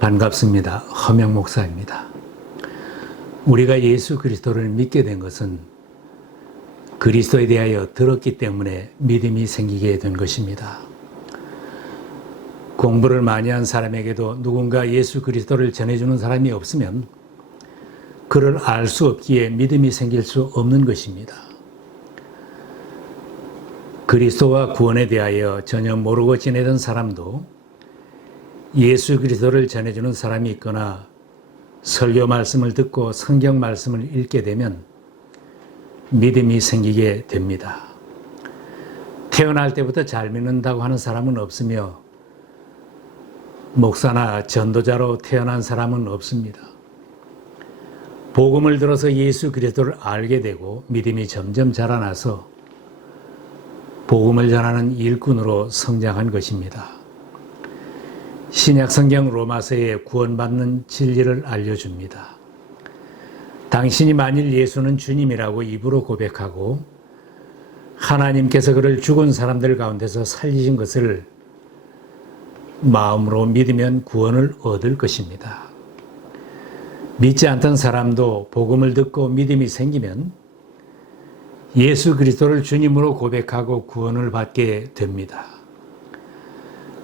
반갑습니다. 허명 목사입니다. 우리가 예수 그리스도를 믿게 된 것은 그리스도에 대하여 들었기 때문에 믿음이 생기게 된 것입니다. 공부를 많이 한 사람에게도 누군가 예수 그리스도를 전해주는 사람이 없으면 그를 알 수 없기에 믿음이 생길 수 없는 것입니다. 그리스도와 구원에 대하여 전혀 모르고 지내던 사람도 예수 그리스도를 전해주는 사람이 있거나 설교 말씀을 듣고 성경 말씀을 읽게 되면 믿음이 생기게 됩니다. 태어날 때부터 잘 믿는다고 하는 사람은 없으며 목사나 전도자로 태어난 사람은 없습니다. 복음을 들어서 예수 그리스도를 알게 되고 믿음이 점점 자라나서 복음을 전하는 일꾼으로 성장한 것입니다. 신약성경 로마서에 구원받는 진리를 알려줍니다. 당신이 만일 예수는 주님이라고 입으로 고백하고 하나님께서 그를 죽은 사람들 가운데서 살리신 것을 마음으로 믿으면 구원을 얻을 것입니다. 믿지 않던 사람도 복음을 듣고 믿음이 생기면 예수 그리스도를 주님으로 고백하고 구원을 받게 됩니다.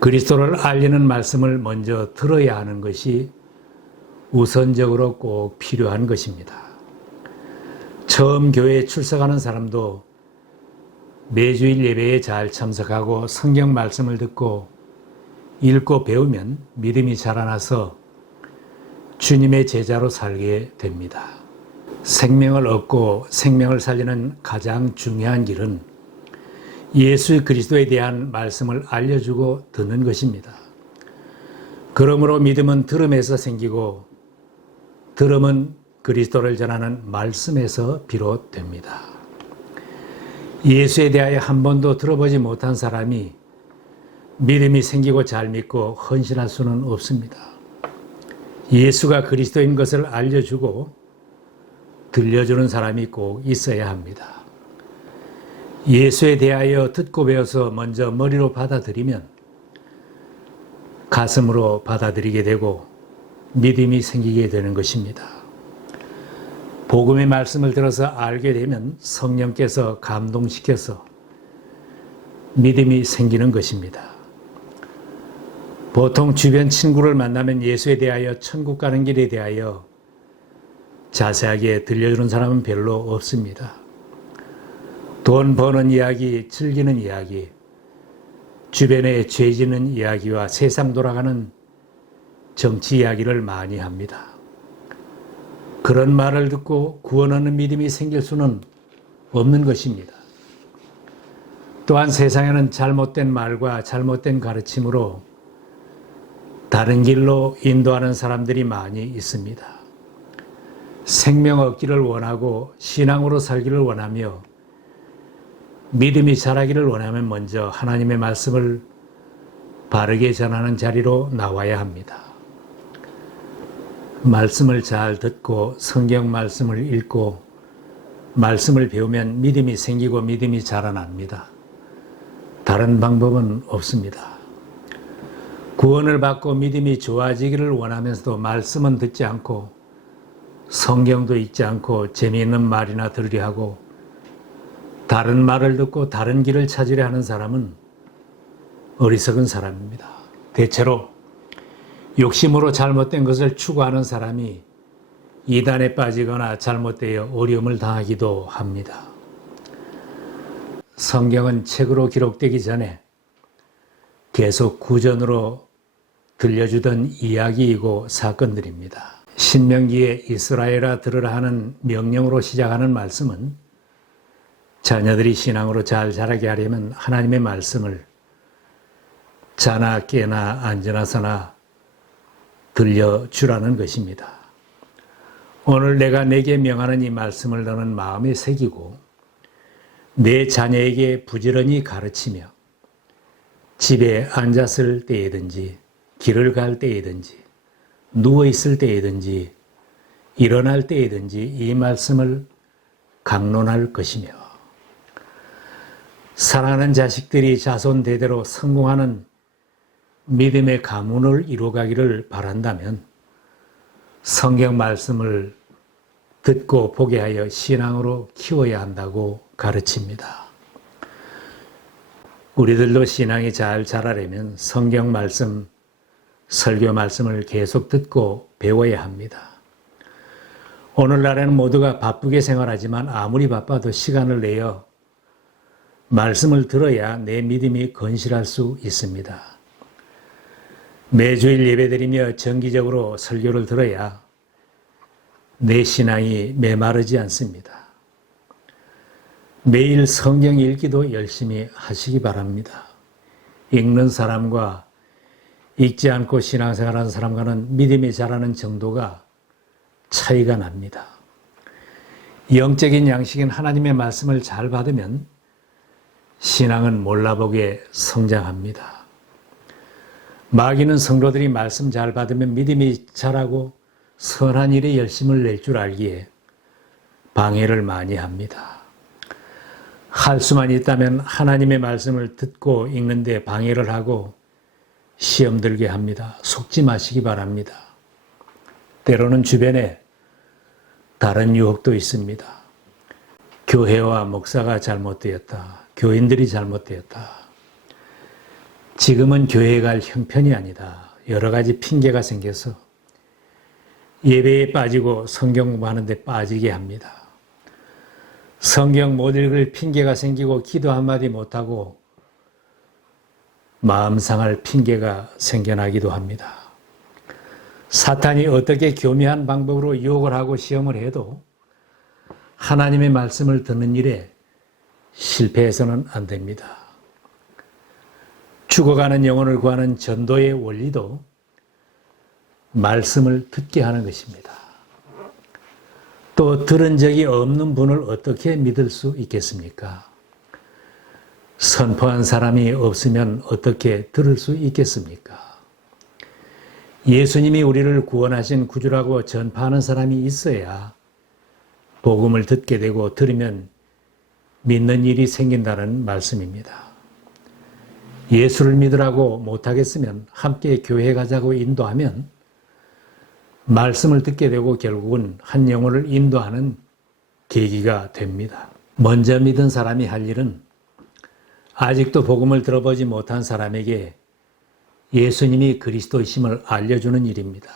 그리스도를 알리는 말씀을 먼저 들어야 하는 것이 우선적으로 꼭 필요한 것입니다. 처음 교회에 출석하는 사람도 매주일 예배에 잘 참석하고 성경 말씀을 듣고 읽고 배우면 믿음이 자라나서 주님의 제자로 살게 됩니다. 생명을 얻고 생명을 살리는 가장 중요한 길은 예수 그리스도에 대한 말씀을 알려주고 듣는 것입니다. 그러므로 믿음은 들음에서 생기고 들음은 그리스도를 전하는 말씀에서 비롯됩니다. 예수에 대하여 한 번도 들어보지 못한 사람이 믿음이 생기고 잘 믿고 헌신할 수는 없습니다. 예수가 그리스도인 것을 알려주고 들려주는 사람이 꼭 있어야 합니다. 예수에 대하여 듣고 배워서 먼저 머리로 받아들이면 가슴으로 받아들이게 되고 믿음이 생기게 되는 것입니다. 복음의 말씀을 들어서 알게 되면 성령께서 감동시켜서 믿음이 생기는 것입니다. 보통 주변 친구를 만나면 예수에 대하여 천국 가는 길에 대하여 자세하게 들려주는 사람은 별로 없습니다. 돈 버는 이야기, 즐기는 이야기, 주변에 죄 짓는 이야기와 세상 돌아가는 정치 이야기를 많이 합니다. 그런 말을 듣고 구원하는 믿음이 생길 수는 없는 것입니다. 또한 세상에는 잘못된 말과 잘못된 가르침으로 다른 길로 인도하는 사람들이 많이 있습니다. 생명 얻기를 원하고 신앙으로 살기를 원하며 믿음이 자라기를 원하면 먼저 하나님의 말씀을 바르게 전하는 자리로 나와야 합니다. 말씀을 잘 듣고 성경 말씀을 읽고 말씀을 배우면 믿음이 생기고 믿음이 자라납니다. 다른 방법은 없습니다. 구원을 받고 믿음이 좋아지기를 원하면서도 말씀은 듣지 않고 성경도 읽지 않고 재미있는 말이나 들으려 하고 다른 말을 듣고 다른 길을 찾으려 하는 사람은 어리석은 사람입니다. 대체로 욕심으로 잘못된 것을 추구하는 사람이 이단에 빠지거나 잘못되어 어려움을 당하기도 합니다. 성경은 책으로 기록되기 전에 계속 구전으로 들려주던 이야기이고 사건들입니다. 신명기에 이스라엘아 들으라 하는 명령으로 시작하는 말씀은 자녀들이 신앙으로 잘 자라게 하려면 하나님의 말씀을 자나 깨나 앉으나 서나 들려주라는 것입니다. 오늘 내가 내게 명하는 이 말씀을 너는 마음에 새기고 내 자녀에게 부지런히 가르치며 집에 앉았을 때이든지 길을 갈 때이든지 누워있을 때이든지 일어날 때이든지 이 말씀을 강론할 것이며 사랑하는 자식들이 자손 대대로 성공하는 믿음의 가문을 이루어가기를 바란다면 성경 말씀을 듣고 보게 하여 신앙으로 키워야 한다고 가르칩니다. 우리들도 신앙이 잘 자라려면 성경 말씀, 설교 말씀을 계속 듣고 배워야 합니다. 오늘날에는 모두가 바쁘게 생활하지만 아무리 바빠도 시간을 내어 말씀을 들어야 내 믿음이 건실할 수 있습니다. 매주일 예배드리며 정기적으로 설교를 들어야 내 신앙이 메마르지 않습니다. 매일 성경 읽기도 열심히 하시기 바랍니다. 읽는 사람과 읽지 않고 신앙생활하는 사람과는 믿음이 자라는 정도가 차이가 납니다. 영적인 양식인 하나님의 말씀을 잘 받으면 신앙은 몰라보게 성장합니다. 마귀는 성도들이 말씀 잘 받으면 믿음이 자라고 선한 일에 열심을 낼 줄 알기에 방해를 많이 합니다. 할 수만 있다면 하나님의 말씀을 듣고 읽는데 방해를 하고 시험 들게 합니다. 속지 마시기 바랍니다. 때로는 주변에 다른 유혹도 있습니다. 교회와 목사가 잘못되었다. 교인들이 잘못되었다. 지금은 교회에 갈 형편이 아니다. 여러 가지 핑계가 생겨서 예배에 빠지고 성경 공부하는 데 빠지게 합니다. 성경 못 읽을 핑계가 생기고 기도 한마디 못하고 마음 상할 핑계가 생겨나기도 합니다. 사탄이 어떻게 교묘한 방법으로 유혹을 하고 시험을 해도 하나님의 말씀을 듣는 일에 실패해서는 안 됩니다. 죽어가는 영혼을 구하는 전도의 원리도 말씀을 듣게 하는 것입니다. 또 들은 적이 없는 분을 어떻게 믿을 수 있겠습니까? 선포한 사람이 없으면 어떻게 들을 수 있겠습니까? 예수님이 우리를 구원하신 구주라고 전파하는 사람이 있어야 복음을 듣게 되고 들으면 믿는 일이 생긴다는 말씀입니다. 예수를 믿으라고 못하겠으면 함께 교회 가자고 인도하면 말씀을 듣게 되고 결국은 한 영혼을 인도하는 계기가 됩니다. 먼저 믿은 사람이 할 일은 아직도 복음을 들어보지 못한 사람에게 예수님이 그리스도이심을 알려주는 일입니다.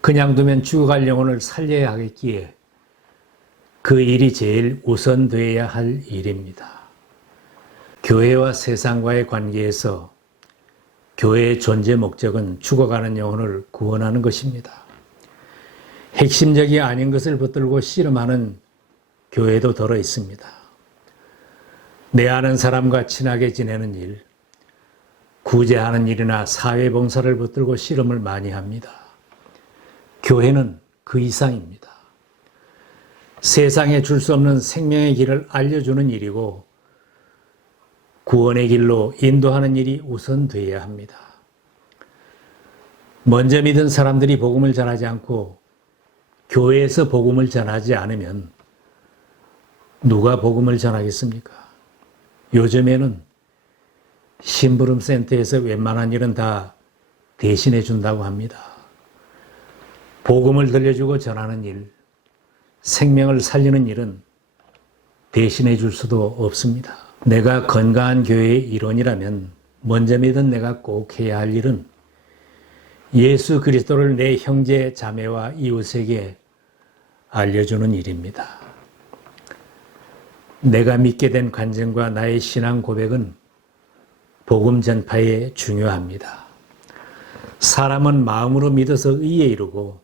그냥 두면 죽어갈 영혼을 살려야 하겠기에 그 일이 제일 우선되어야 할 일입니다. 교회와 세상과의 관계에서 교회의 존재 목적은 죽어가는 영혼을 구원하는 것입니다. 핵심적이 아닌 것을 붙들고 씨름하는 교회도 더러 있습니다. 내 아는 사람과 친하게 지내는 일, 구제하는 일이나 사회봉사를 붙들고 씨름을 많이 합니다. 교회는 그 이상입니다. 세상에 줄 수 없는 생명의 길을 알려주는 일이고 구원의 길로 인도하는 일이 우선되어야 합니다. 먼저 믿은 사람들이 복음을 전하지 않고 교회에서 복음을 전하지 않으면 누가 복음을 전하겠습니까? 요즘에는 심부름센터에서 웬만한 일은 다 대신해 준다고 합니다. 복음을 들려주고 전하는 일, 생명을 살리는 일은 대신해 줄 수도 없습니다. 내가 건강한 교회의 일원이라면 먼저 믿은 내가 꼭 해야 할 일은 예수 그리스도를 내 형제 자매와 이웃에게 알려주는 일입니다. 내가 믿게 된 간증과 나의 신앙 고백은 복음 전파에 중요합니다. 사람은 마음으로 믿어서 의에 이르고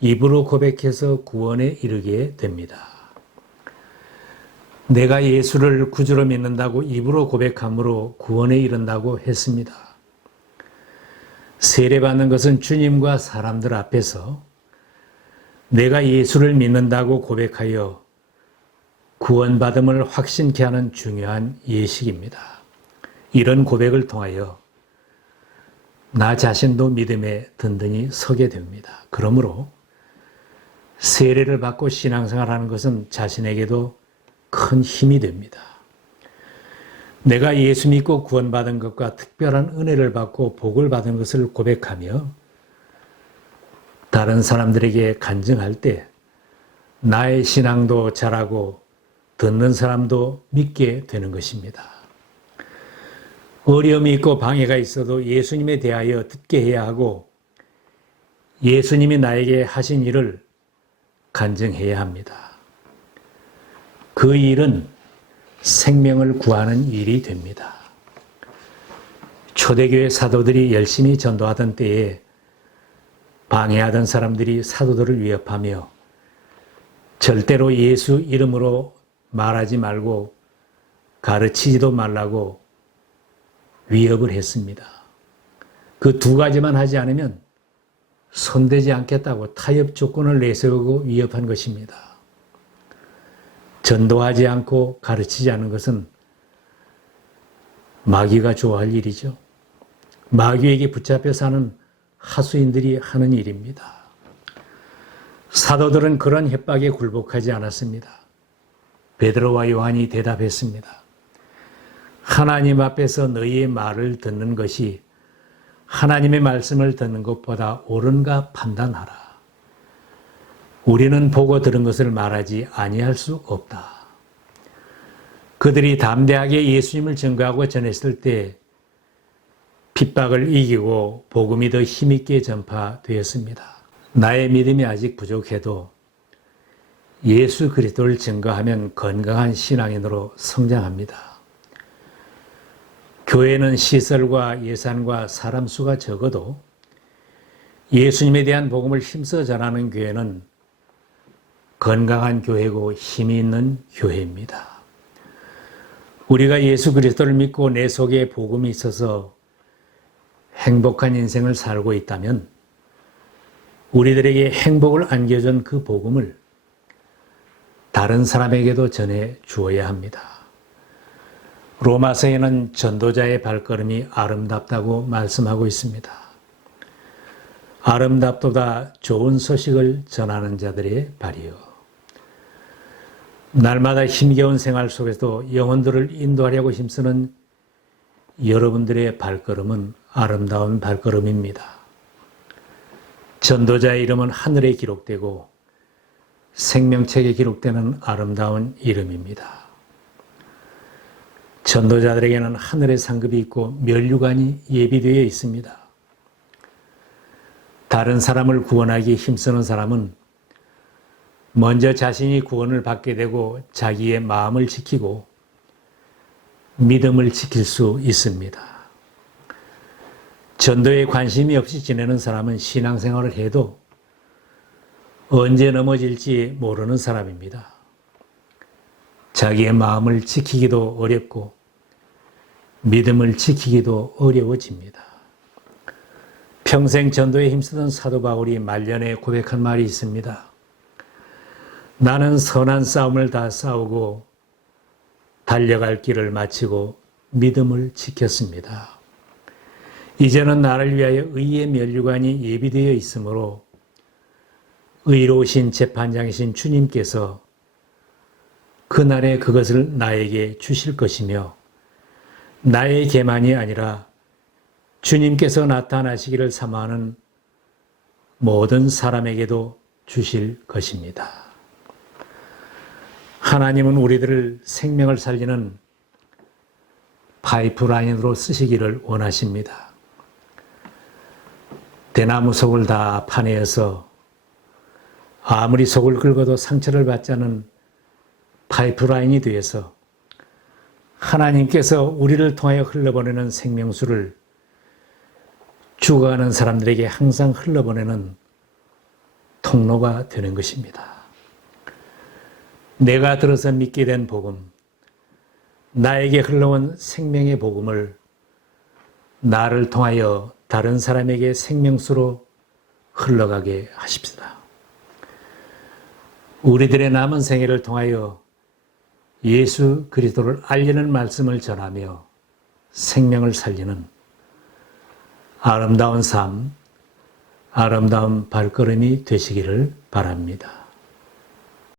입으로 고백해서 구원에 이르게 됩니다. 내가 예수를 구주로 믿는다고 입으로 고백함으로 구원에 이른다고 했습니다. 세례받는 것은 주님과 사람들 앞에서 내가 예수를 믿는다고 고백하여 구원받음을 확신케 하는 중요한 예식입니다. 이런 고백을 통하여 나 자신도 믿음에 든든히 서게 됩니다. 그러므로 세례를 받고 신앙생활하는 것은 자신에게도 큰 힘이 됩니다. 내가 예수 믿고 구원받은 것과 특별한 은혜를 받고 복을 받은 것을 고백하며 다른 사람들에게 간증할 때 나의 신앙도 자라고 듣는 사람도 믿게 되는 것입니다. 어려움이 있고 방해가 있어도 예수님에 대하여 듣게 해야 하고 예수님이 나에게 하신 일을 간증해야 합니다. 그 일은 생명을 구하는 일이 됩니다. 초대교회 사도들이 열심히 전도하던 때에 방해하던 사람들이 사도들을 위협하며 절대로 예수 이름으로 말하지 말고 가르치지도 말라고 위협을 했습니다. 그 두 가지만 하지 않으면 손대지 않겠다고 타협 조건을 내세우고 위협한 것입니다. 전도하지 않고 가르치지 않는 것은 마귀가 좋아할 일이죠. 마귀에게 붙잡혀 사는 하수인들이 하는 일입니다. 사도들은 그런 협박에 굴복하지 않았습니다. 베드로와 요한이 대답했습니다. 하나님 앞에서 너희의 말을 듣는 것이 하나님의 말씀을 듣는 것보다 옳은가 판단하라. 우리는 보고 들은 것을 말하지 아니할 수 없다. 그들이 담대하게 예수님을 증거하고 전했을 때 핍박을 이기고 복음이 더 힘있게 전파되었습니다. 나의 믿음이 아직 부족해도 예수 그리스도를 증거하면 건강한 신앙인으로 성장합니다. 교회는 시설과 예산과 사람 수가 적어도 예수님에 대한 복음을 힘써 전하는 교회는 건강한 교회고 힘이 있는 교회입니다. 우리가 예수 그리스도를 믿고 내 속에 복음이 있어서 행복한 인생을 살고 있다면 우리들에게 행복을 안겨준 그 복음을 다른 사람에게도 전해 주어야 합니다. 로마서에는 전도자의 발걸음이 아름답다고 말씀하고 있습니다. 아름답도다 좋은 소식을 전하는 자들의 발이요. 날마다 힘겨운 생활 속에서도 영혼들을 인도하려고 힘쓰는 여러분들의 발걸음은 아름다운 발걸음입니다. 전도자의 이름은 하늘에 기록되고 생명책에 기록되는 아름다운 이름입니다. 전도자들에게는 하늘의 상급이 있고 면류관이 예비되어 있습니다. 다른 사람을 구원하기 힘쓰는 사람은 먼저 자신이 구원을 받게 되고 자기의 마음을 지키고 믿음을 지킬 수 있습니다. 전도에 관심이 없이 지내는 사람은 신앙생활을 해도 언제 넘어질지 모르는 사람입니다. 자기의 마음을 지키기도 어렵고 믿음을 지키기도 어려워집니다. 평생 전도에 힘쓰던 사도 바울이 말년에 고백한 말이 있습니다. 나는 선한 싸움을 다 싸우고 달려갈 길을 마치고 믿음을 지켰습니다. 이제는 나를 위하여 의의 면류관이 예비되어 있으므로 의로우신 재판장이신 주님께서 그날에 그것을 나에게 주실 것이며 나의 계만이 아니라 주님께서 나타나시기를 사모하는 모든 사람에게도 주실 것입니다. 하나님은 우리들을 생명을 살리는 파이프라인으로 쓰시기를 원하십니다. 대나무 속을 다 파내어서 아무리 속을 긁어도 상처를 받지 않은 파이프라인이 되어서 하나님께서 우리를 통하여 흘러보내는 생명수를 죽어가는 사람들에게 항상 흘러보내는 통로가 되는 것입니다. 내가 들어서 믿게 된 복음, 나에게 흘러온 생명의 복음을 나를 통하여 다른 사람에게 생명수로 흘러가게 하십시다. 우리들의 남은 생애를 통하여 예수 그리스도를 알리는 말씀을 전하며 생명을 살리는 아름다운 삶, 아름다운 발걸음이 되시기를 바랍니다.